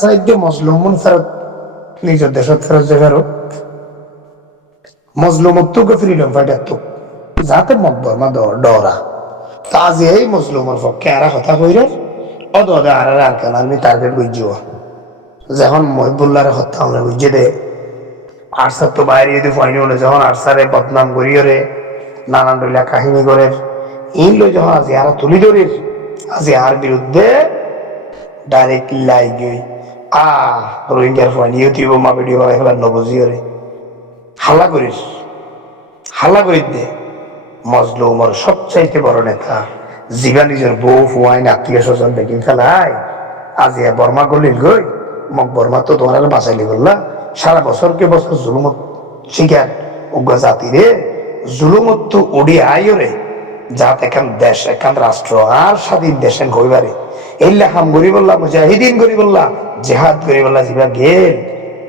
সাইডে মজলুমুন ফেরত নিজের দেশত ফেরত যে ফেরত মজলুমত্বকে ফ্রিডম ফাইটার তো যাতে মকবরমা ডরা তা আজ এই মজলুমের পক্ষে আর কথা কইরেন অদে আর কেন আমি টার্গেট বুঝিও যখন মহিবুল্লাহরে হত্যা আমরা বুঝিয়ে দে আরসার তো বাইরে যদি ফাইনি হলে যখন আরসারে বদনাম করিও রে নানান ডলিয়া কাহিনী করে এই লো যখন আজি আর তুলি ধরির আজি আর বিরুদ্ধে ডাইরেক্ট লাই গই রোহিঙ্গার ফাইনি ইউটিউব মা ভিডিও এগুলা নবজিও রে হাল্লা করিস দে মজলুমর সবচাইতে বড় নেতা জিবা নিজের বউ ফুয়াইন আত্মীয় স্বজন বেকিন ফেলাই আজি বর্মা গলিল গই মক বর্মা তো তোমার বাঁচাইলি বললা সারা বছরকে বছর জুলুমত শিকার উগ্র জাতি রে জুলুমত তো উড়ি আইও রে জাত এখান দেশ এখান রাষ্ট্র আর স্বাধীন দেশেন হইবারে এইলা হাম গরি বললা মুজাহিদিন গরি বললা জেহাদ গরি বললা জিবা গেল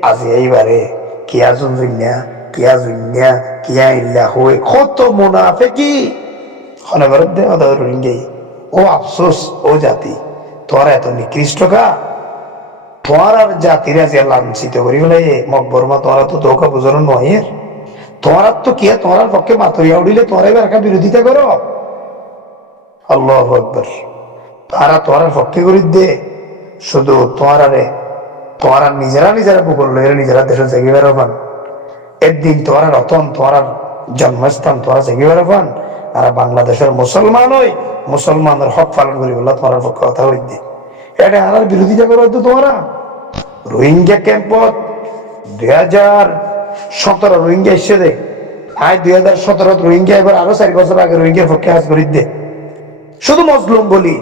আজি এইবারে কিয়া জুনজুন্যা কিয়া জুন্যা কিয়া ইল্লা হয়ে কত মুনাফিকি হনে বরদ দে ওদের রোহিঙ্গাই ও আফসোস ও জাতি তোরা এত নিকৃষ্ট কা তোমার আর জাতিরা যে লাঞ্ছিত করি বলে মকবরমা তোরা তো তোকে বুঝানো নয় তোমার তো কি তোমার পক্ষে মাতইয়া উঠিলে তোরা এবার একটা বিরোধিতা করো আল্লাহু আকবার তারা তোর পক্ষে করি দে শুধু তোমার নিজেরা বুকল লইরে নিজেরা দেশে জেগে বেরোবান একদিন তোর রতন তোর জন্মস্থান তোরা জেগে বেরোবান আর বাংলাদেশের মুসলমান হই মুসলমানের হক পালন করি বললা তোমার পক্ষে কথা হই দে এটা আর বিরোধিতা করো তো তোমরা রোহিঙ্গা ক্যাম্পত 2017 রোহিঙ্গা এসে দে আজ 2017 রোহিঙ্গা এবার আরো 4 বছর আগে রোহিঙ্গার পক্ষে হাজ করি দে শুধু মজলুম বলি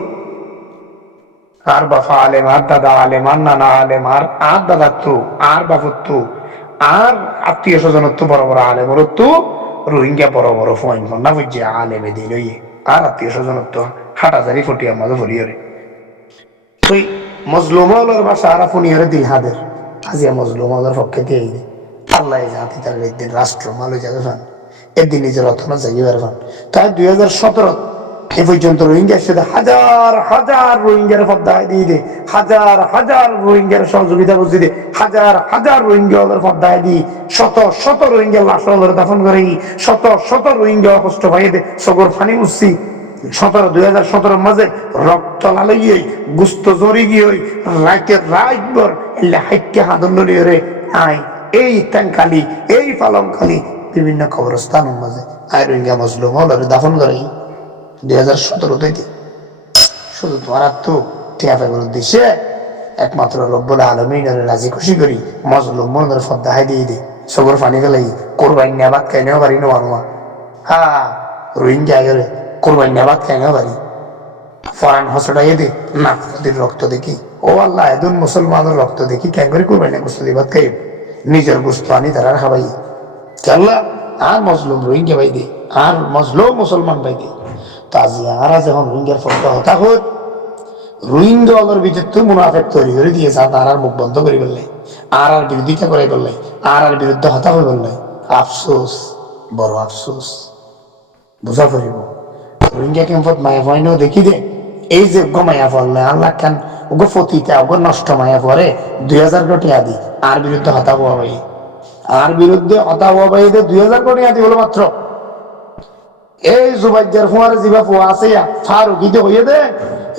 আর বাফা আলেম আর দাদা আলেম আর নানা আলেম আর দাদা তো আর বাপুর আর আত্মীয় স্বজনত্ব বড় বড় আলেমর তো রোহিঙ্গা বড় বড় ফোন না বুঝছে আলেমে দিল আর আত্মীয় স্বজনত্ব হাটাজারি ফটিয়া মাঝে ফলিয়রে তুই মজলুমলের ভাষা আর ফুনিয়রে দিল হাদের আজিয়া মজলুমলের পক্ষে কে আল্লাহ জাতি তার একদিন রাষ্ট্র মালয় যাবে ফান একদিন নিজের অর্থনা জাগিবার ফান তাই 2017 এ পর্যন্ত রোহিঙ্গার সাথে হাজার হাজার রোহিঙ্গার পদ্মায় দিয়ে দে হাজার হাজার রোহিঙ্গার সহযোগিতা বুঝিয়ে দে হাজার হাজার রোহিঙ্গা পদ্মায় দিয়ে শত শত রোহিঙ্গা লাশ দাফন করে শত শত রোহিঙ্গা কষ্ট পাইয়ে দে সগর ফানি উঠছি 2017 মাঝে রক্ত লালাই গুস্ত জরি গিয়ে রাইতের রাইতভর এলে হাইকে হাদন রে আই এই টাঙ্কালি এই পালংকালি বিভিন্ন কবরস্থানের মাঝে আই রোহিঙ্গা মজলুম দাফন করে 2017 থেকে শুধু তোমার তো টিয়াফা করে দিছে একমাত্র রব্বুল আলামিনের রাজি খুশি করি মজলুম মনের ফদ্দাহাই দিয়ে দে সগর ফানি ফেলাই কোরবানি নেবাদ খাইনেও পারি না মানুয়া রোহিঙ্গা গেলে কোরবানি নেবাদ খাইনেও পারি ফরান হসড়াইয়ে দে না রক্ত দেখি ও আল্লাহ এদুন মুসলমানের রক্ত দেখি কেন করে কোরবানি গোস্ত দিবাদ খাই নিজের গোস্ত আনি তারা খাবাই আল্লাহ আর মজলুম রোহিঙ্গা পাই দে আর মজলুম মুসলমান পাই দে তাজিয়ারা যখন রোহিঙ্গার ফটো হতা হত রোহিঙ্গা অলর ভিতর তো মুনাফেক তৈরি করে দিয়ে যা তার মুখ বন্ধ করে বললে আর বিরোধিতা করে বললে আর বিরুদ্ধে হতা হয়ে বললে আফসোস বড় আফসোস বুঝা পড়িব রোহিঙ্গা ক্যাম্পত মায়া ফয়নো দেখি দে এই যে মায়া ফল না আল্লাহ খান ওগো ফতিতে ওগো নষ্ট মায়া পরে 2000 কোটি আদি আর বিরুদ্ধে হতা হওয়া ভাই আর বিরুদ্ধে হতা হওয়া ভাই 2000 কোটি আদি হলো মাত্র এই জুবাইজার ফুয়ারে জিবা ফুয়া আছে ফারুকি তো হইয়ে দে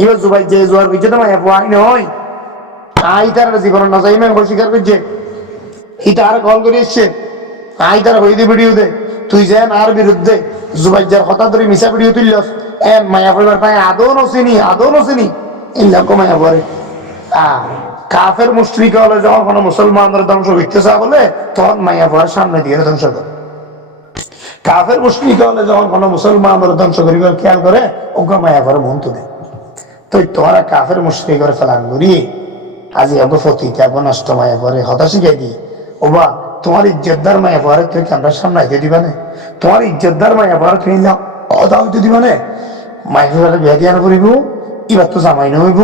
এবার জুবাইজে জোয়ার বিজে তো মায়া ফুয়া নয় আই তার জীবন না যাই মেম্বার স্বীকার করছে এটা আর কল করে এসছে আই তার হইয়ে দে ভিডিও দে তুই যেন আর বিরুদ্ধে জুবাইজার হতা ধরে মিশা ভিডিও তুললস মায়া পরিবার তাই আদৌ নসিনি এলাকা মায়া পরে কাফের মুশরিক হলে যখন কোনো মুসলমানদের ধ্বংস করতে চা বলে তখন মায়া পড়ার সামনে দিয়ে ধ্বংস করে কাফের মুশরিক হলে যখন কোনো মুসলমানদের ধ্বংস করিবার খেয়াল করে ওকে মায়া পরে মন তুলে তো তোরা কাফের মুশরিক করে ফেলান করি আজি ওকে ফতিতে আগে নষ্ট মায়া পরে হতা শিখাই দি ওবা তোমার ইজ্জতদার মায়া পরে তুই ক্যামেরার সামনে আইতে দিবা না তোমার ইজ্জতদার মায়া পরে তুই অদা হইতে দিবা না মায়া পরে বিয়া দিয়া করিব এবার তো জামাই নহইব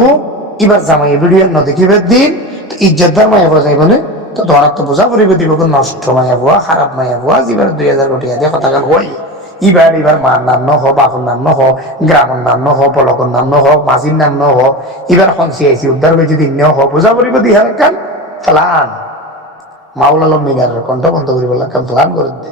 এবার জামাই ভিডিও নদেখিবার দিন তো ইজ্জতদার মায়া পরে যাইব না তো তোমার তো বোঝা পড়িব দিব নষ্ট মায়া বুয়া খারাপ মায়া বুয়া যেবার 2000 কোটি দিয়ে কথা গাল হই এবার মার নাম ন হ বাপুর নাম ন হ গ্রামের নাম ন হ বলকর নাম ন হ মাঝির নাম ন হ এবার খনসি আইসি উদ্ধার হয়ে যদি ন হ বুঝা পড়িব দিহার কান প্লান মাউল আলম মিনারের কণ্ঠ বন্ধ করিব কান প্লান করে দে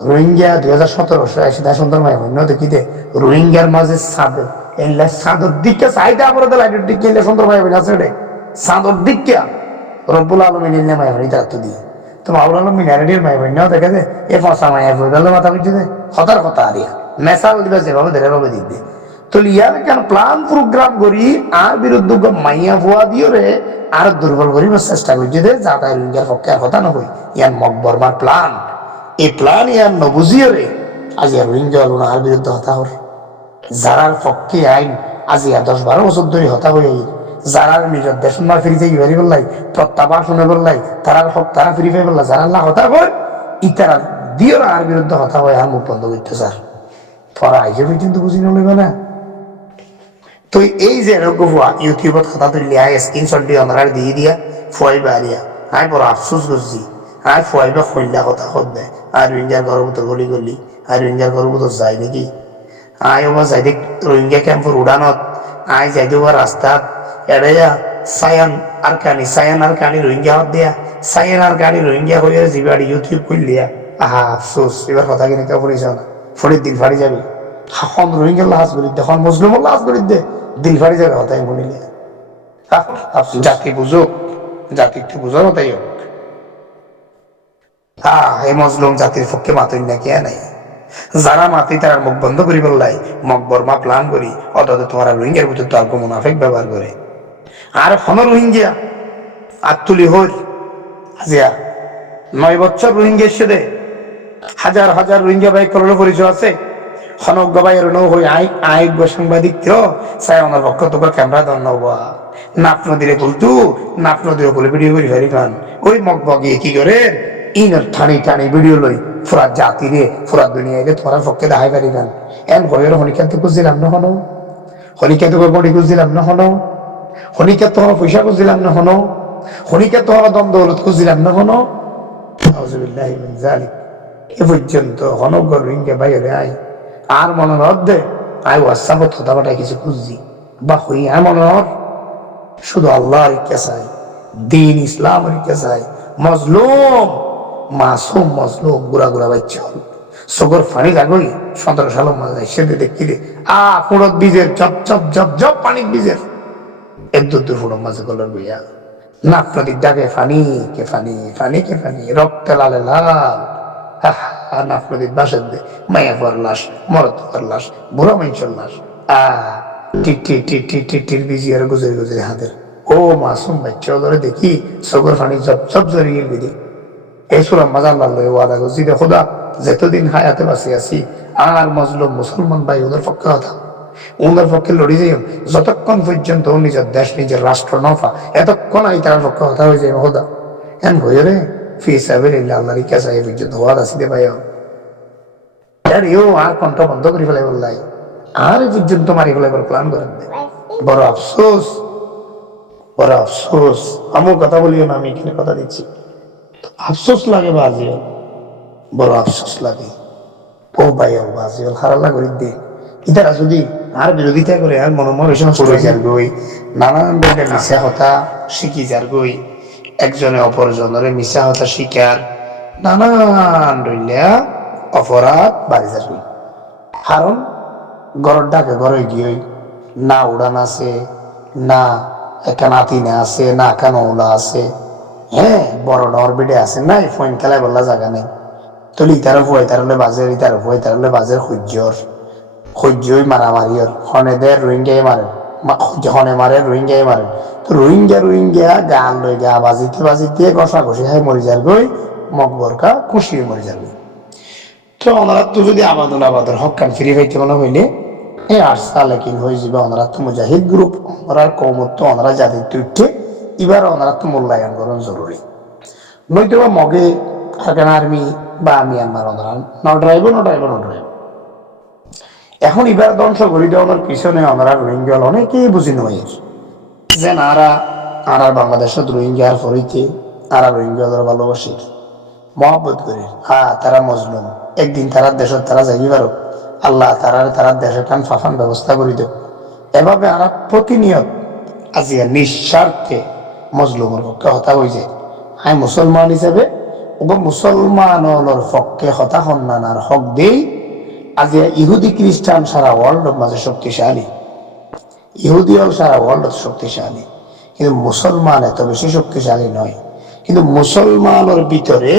রোহিঙ্গা 2017 সুন্দর মাই হইন দেখি দে রোহিঙ্গার মাঝে সাদর এলা সাদর দিকে চাইতে আমরা তো লাইটের দিকে এলে সুন্দর মাই হইন আছে রে সাদর দিকে রব্বুল আলমিন এলে মাই হইন তার তো দিয়ে তো মাউল আলম মিনারের মাই হইন দেখে দে এ ফসা মাই হয়ে গেল মাথা বুঝছে দে হতার কথা আরিয়া মেসাল দিবে যেভাবে ধরে ভাবে দিক দে তো ইয়ার কেন প্লান প্রোগ্রাম করি আর বিরুদ্ধে মাইয়া ভুয়া দিও রে আর দুর্বল করিবার চেষ্টা করছি দে যাতা রোহিঙ্গার পক্ষে আর কথা নকই ইয়ার মকবরমার প্লান এই প্লান ইয়ার নবুঝিও রে আজ আর রোহিঙ্গা হল না আর বিরুদ্ধে হতা হরে যারার পক্ষে আইন আজ ইয়া 10-12 বছর ধরে হতা হয়ে যারার নিজের দেশ না ফিরে যাই বাড়ি বললাই প্রত্যাবার শুনে বললাই তারার হক তারা ফিরে পাই বললা যারা আল্লাহ হতা হয় ইতারা দিও না আর বিরুদ্ধে হতা হয় আর মুখ বন্ধ করতে স্যার তোরা আইসে পর্যন্ত বুঝি নলিবে না তো এই যে ইউটিউবত কথা তুললি আই স্ক্রিনশট দিয়ে ওনারা দিয়ে দিয়া ফুয়াইবা আরিয়া আই বড় আফসোস করছি আই ফুয়াইবা খৈলা কথা হদ্দে আর রোহিঙ্গার ঘরের ভিতর গলি গলি আর রোহিঙ্গার ঘরের ভিতর যায় নাকি আই ওবা যাই দেখ রোহিঙ্গা ক্যাম্পের উড়ানত আই যাই দেবো রাস্তাত এড়াইয়া সায়ান আর কানি রোহিঙ্গা হত দিয়া সায়ান আর কানি রোহিঙ্গা হয়ে যাবে ইউটিউব করলিয়া আহা আফসোস এবার কথা কিনে কেউ পড়েছ না ফরির দিল ফাড়ি যাবে খন রোহিঙ্গার লাহাজ করি দে খন মুসলিমের লাহাজ করি দে দিল ফাড়ি যাবে হতাই বলিলে জাতি বুঝুক জাতি একটু বুঝো হতাই হোক এই মজলুম জাতির পক্ষে মাতই না কে নাই যারা মাতি তার মুখ বন্ধ করি বললাই মকবরমা প্লান করি অথচ তোমার রোহিঙ্গার ভিতর তো আগ্রহ মুনাফেক ব্যবহার করে আর খন রোহিঙ্গা আত্তুলি হর হাজিয়া 9 বছর রোহিঙ্গা এসে দে হাজার হাজার রোহিঙ্গা ভাই করোনা পরিচয় আছে খনজ্ঞ ভাইয়ের নৌ হই আয়োগ্য সাংবাদিক তো চাই ওনার পক্ষ তোকে ক্যামেরা দন নবা নাপ নদীরে বলতু নাপ নদীরে বলে ভিডিও করি ফেরি খান ওই মগবগিয়ে কি করে ইনর ঠানি ঠানি ভিডিও লই ফুরাত জাতি রে ফুরাত দুনিয়াকে তোমার পক্ষে দেখাই পারি গান এন ভয়ের হনিকান তো খুঁজছিলাম না হনো হনিকা তোকে বডি খুঁজছিলাম না হনো হনিকা তোমার পয়সা খুঁজছিলাম না হনো হনিকা তোমার দ্বন্দ্ব হলুদ খুঁজছিলাম না হনো আউযুবিল্লাহি মিন যালিক এ পর্যন্ত হনজ্ঞ রোহিঙ্গা বাইরে আয় আর মনোরথ দে আই হোয়াটসঅ্যাপত কথা বাটাই কিছু খুঁজছি বা হই আর মনোরথ শুধু আল্লাহর ইচ্ছা চাই দিন ইসলামের ইচ্ছা চাই মজলুম মাসুম মজলুম গুড়া গুড়া বাচ্চা হল চোখের ফানি লাগই 17 সালের মাঝে সেদিন দেখি রে ফুড়ত বীজের জপ জপ জপ জপ পানির বীজের এক দূর ফুড়র মাঝে কলর বইয়া নাক নদীর ডাকে ফানি কে ফানি ফানি কে ফানি রক্তে লালে লাল নাক নদীর বাসের দে মায়া পর লাশ মরত পর লাশ বুড়া মানুষের লাশ টির বিজিয়ার গুজরে গুজরে হাতের ও মাসুম বাচ্চা ধরে দেখি চোখের ফানি জব জব জরি গেল দিদি এই সুরা মাজার লাল ওয়াদা করছি দে খোদা যতদিন হায়াতে বাঁচি আছি আর মজলুম মুসলমান ভাই ওদের পক্ষে কথা ওনার পক্ষে লড়ি যাই যতক্ষণ পর্যন্ত নিজের দেশ নিজের রাষ্ট্র নফা এতক্ষণ আই তার পক্ষে কথা হয়ে যায় খোদা এন ভয় রে ফি সাবিলিল্লাহ আল্লাহর কাছে এই পর্যন্ত ওয়াদা ছিতে ভাই আর এও আর কণ্ঠ বন্ধ করে ফেলাই বললাই আর এই পর্যন্ত মারি ফেলাইবার প্ল্যান করেন বড় আফসোস বড় আফসোস আমার কথা বলিও না আমি এখানে কথা দিচ্ছি আফসোস লাগে বাজিও বড় আফসোস লাগে ও ভাই ও বাজিও হারালা করি দে ইতারা যদি আর বিরোধিতা করে আর মনোমরেশন করে যার গই নানান ধরনের মিশা কথা শিখি যার গই একজনে অপরজনের মিশা কথা শিকার নানান রইলা অপরাধ বাড়ি যার গই কারণ ঘরের ডাকে ঘরে গিয়ে না উড়ান আছে না একটা নাতিনে আছে না কান ওলা আছে হ্যাঁ বড় ডর বেডে আছে নাই ফোন খেলায় বললা জায়গা নেই তুলি ইতার ভয় তারলে বাজের ইতার ভয় তারলে বাজের সূর্যই মারামারিয়র হনে দেয় রোহিঙ্গাই মারে হনে মারে রোহিঙ্গাই মারে তো রোহিঙ্গা গান লই গা বাজিতে বাজিতে কষা ঘষি খাই মরি যার গই মকবরকা খুশি মরি যার গই তো ওনারা তো যদি আবাদর হকান ফিরে পাইতে মনে হইলে এই আরসা লেকিন হয়ে যাবে ওনারা তো মুজাহিদ গ্রুপ ওনার কৌমত্ব ওনারা জাতির তুইঠে এবার ওনারা তো মূল্যায়ন করেন জরুরি নয়তো বা মগে আফগান আর্মি বা মিয়ানমার ওনারা নড্রাইব এখন এবার ধ্বংস করে দেওয়ার পিছনে ওনারা রোহিঙ্গা অনেকেই বুঝি নয় যে আরা বাংলাদেশের রোহিঙ্গার ফরিতে আরা রোহিঙ্গা ভালোবাসি মহব্বত করি। হ্যাঁ, তারা মজলুম, একদিন তারা দেশ তারা যাইতে পারো, আল্লাহ তারা দেশে টান ফাফান ব্যবস্থা করে দেব। এভাবে আমরা প্রতিনিয়ত আজিয়া নিঃস্বার্থে মজলুমের পক্ষে হতা হয়ে যায়। আমি মুসলমান হিসেবে মুসলমানের পক্ষে হতা সন্ন্যার হক দেই। আজিয়া ইহুদি খ্রিস্টান সারা ওয়ার্ল্ডের মাঝে শক্তিশালী, ইহুদি হল সারা ওয়ার্ল্ড শক্তিশালী, কিন্তু মুসলমান এত বেশি শক্তিশালী নয়। কিন্তু মুসলমানের ভিতরে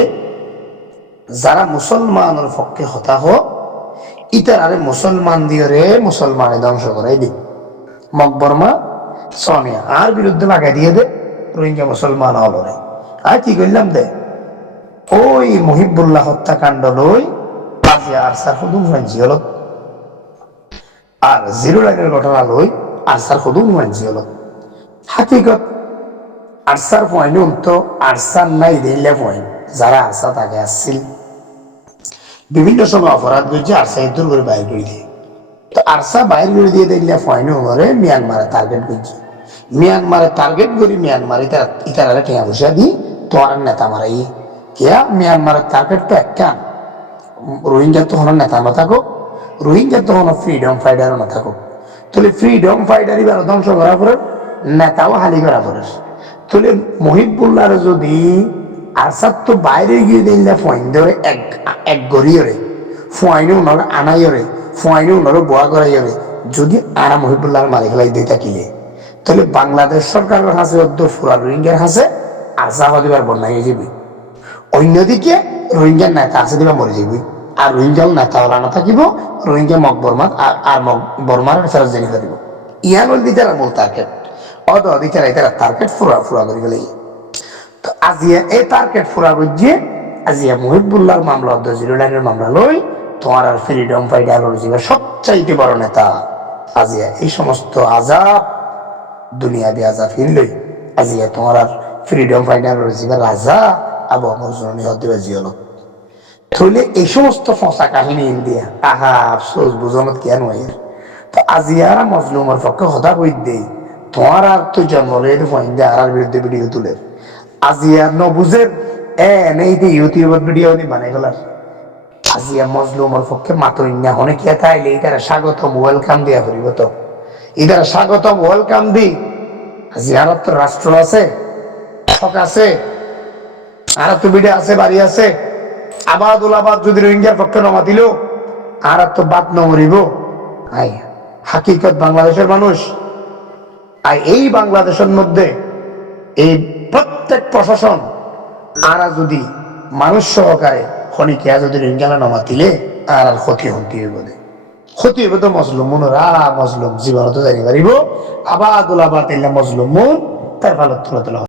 যারা মুসলমানের পক্ষে হতা হোক, ইতারে মুসলমান দিয়ে রে মুসলমানে ধ্বংস করাই দিই। মকবরমা সোনিয়া আর বিরুদ্ধে লাগাই দিয়ে দে রোহিঙ্গা মুসলমান হল রে। আর কি করলাম দে ওই মুহিবুল্লাহ হত্যাকাণ্ড লই আর সার হুদুম মানছি হল, আর জিরো লাইনের ঘটনা লই আরসার হুদুম মানছি হল। হাকিকত আরসার পয়েন্ট তো আরসার নাই দিলে পয়েন্ট, যারা আরসা তাকে আসছিল বিভিন্ন সময় অপরাধ করছে, আরসা দূর করে বাইর করে দিয়ে। তো আরসা বাইর করে দিয়ে দেখলে পয়েন্ট করে মিয়ানমারে টার্গেট করছে, মিয়ানমারে টার্গেট করি মিয়ানমারে ইতারা টেয়া বসা দিই তোমার নেতা মারাই কেয়া। মিয়ানমারের টার্গেট তো একটা, রোহিঙ্গা তো হন নেতা না থাকো, রোহিঙ্গা তো হন ফ্রিডম ফাইটারও না থাকো। তাহলে ফ্রিডম ফাইটার এবার ধ্বংস করা পরে নেতাও হালি করা পরে। তাহলে মহিবুল্লাহ যদি আরসাদ তো বাইরে গিয়ে দিলে ফয়েন ধরে এক গড়িয়ে ফয়েনে উনার আনাইরে ফয়েনে উনারও বোয়া করাইরে, যদি আরা মহিবুল্লাহর মারি ফেলাই দিয়ে থাকিলে তাহলে বাংলাদেশ সরকারের হাসে ফুরা রোহিঙ্গার হাসে আরসা হদিবার বন্যা হয়ে যাবে। অন্যদিকে রোহিঙ্গার নেতা আছে দিবা মরে যাবি, আর রোহিঙ্গার নেতা ওরা না থাকিব, রোহিঙ্গা মকবরমাত আর মকবরমার ফেরত জানি করিব। ইয়ান হল দিতারা মূল টার্গেট, অদ দিতারা এটারা টার্গেট ফুরা ফুরা করে গেলে। তো আজিয়া এই টার্গেট ফুরা বুঝিয়ে আজিয়া মহিবুল্লাহর মামলা জিরো লাইনের মামলা লই তোমার আর ফ্রিডম ফাইটার হল সবচাইতে বড় নেতা। আজিয়া এই সমস্ত আজাব দুনিয়াবি আজাব হিনলই আজিয়া তোমার আর ফ্রিডম ফাইটার রাজা আবু আমর জননী হদ্দিবা জিয়ল। তাহলে এই সমস্ত ফসা কাহিনী দিয়া আহা আফসোস বুঝনত কেন এর। তো আজিয়ারা মজলুমের পক্ষে হতা কই দেই, তোমার আর তো জন্মলে ফয়েন্দে আর বিরুদ্ধে ভিডিও তুলে আজিয়া ন বুঝের নেই ইউটিউবের ভিডিও বানাই গেলার। আজিয়া মজলুমের পক্ষে মাত্র ইন্না অনেক তাইলে এটারা স্বাগতম ওয়েলকাম দিয়া করিব। তো এটারা স্বাগতম ওয়েলকাম দি। আজিয়ার তো রাষ্ট্র আছে, হক আছে, আর তো বিডে আছে, বাড়ি আছে, আবাদ উলাবাদ যদি রোহিঙ্গার পক্ষে নমা দিল আর তো বাদ নমরিব। আই হাকিকত বাংলাদেশের মানুষ এই বাংলাদেশের মধ্যে এই প্রত্যেক প্রশাসন আরা যদি মানুষ সহকারে খনিকিয়া যদি রোহিঙ্গারা নমা দিলে আর ক্ষতি হতে বলে ক্ষতি হবে। তো মজলুম মনোরা মজলুম জীবন তো জানি পারিব, আবাদ উলাবাদ মজলুম তার ভালো তোলা তোলা